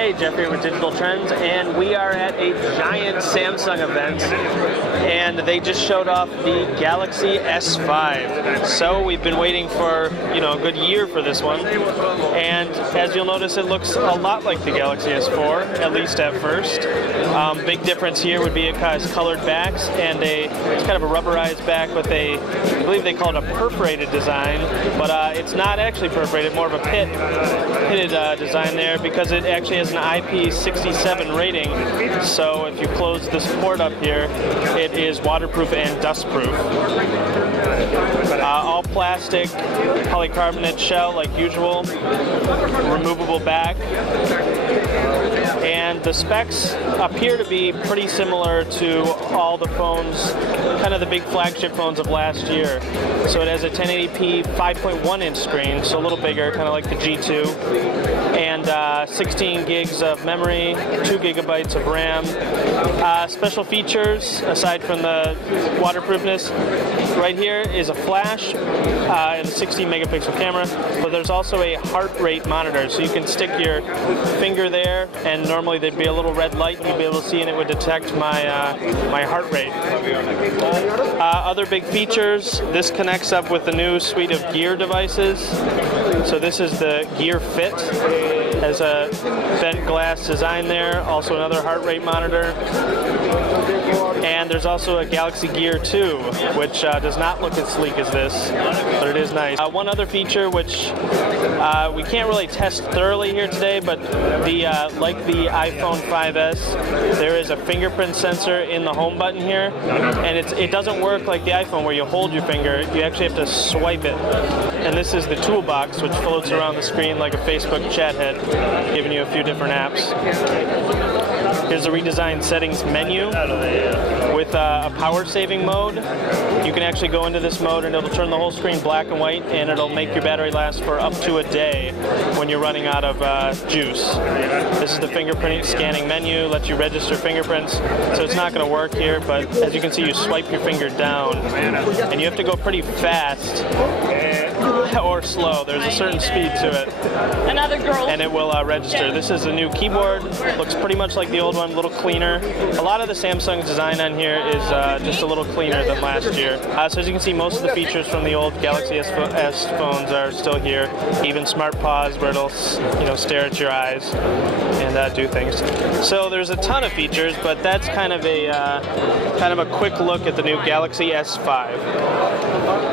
Hey, Jeff here with Digital Trends, and we are at a giant Samsung event, and they just showed off the Galaxy S5. So we've been waiting for, a good year for this one, and as you'll notice, it looks a lot like the Galaxy S4, at least at first. Big difference here would be it has colored backs, and it's kind of a rubberized back with I believe they call it a perforated design, but it's not actually perforated, more of a pitted design there, because it actually has an IP67 rating, so if you close this port up here, it is waterproof and dustproof. All plastic, polycarbonate shell like usual, removable back, and the specs appear to be pretty similar to all the phones, kind of the big flagship phones of last year. So it has a 1080p 5.1 inch screen, so a little bigger, kind of like the G2, and 16 gigs of memory, 2 gigabytes of RAM. Special features, aside from the waterproofness, right here is a flash and a 16 megapixel camera, but there's also a heart rate monitor, so you can stick your finger there, and normally there'd be a little red light you'd be able to see, and it would detect my heart rate. Other big features, this connects up with the new suite of Gear devices. So this is the Gear Fit. Has a bent glass design there, also another heart rate monitor. And there's also a Galaxy Gear 2, which does not look as sleek as this, but it is nice. One other feature, which we can't really test thoroughly here today, but like the iPhone 5S, there is a fingerprint sensor in the home button here, and it doesn't work like the iPhone where you hold your finger. You actually have to swipe it. And this is the toolbox, which floats around the screen like a Facebook chat head, giving you a few different apps. Here's a redesigned settings menu with a power saving mode. You can actually go into this mode and it'll turn the whole screen black and white, and it'll make your battery last for up to a day when you're running out of juice. This is the fingerprint scanning menu, lets you register fingerprints, so it's not going to work here, but as you can see, you swipe your finger down, and you have to go pretty fast or slow. There's a certain speed to it. Another girl. And it will register. This is a new keyboard. Looks pretty much like the old one, a little cleaner. A lot of the Samsung design on here is just a little cleaner than last year. So as you can see, most of the features from the old Galaxy S phones are still here. Even Smart Pause, where it'll stare at your eyes and do things. So there's a ton of features, but that's kind of a quick look at the new Galaxy S5.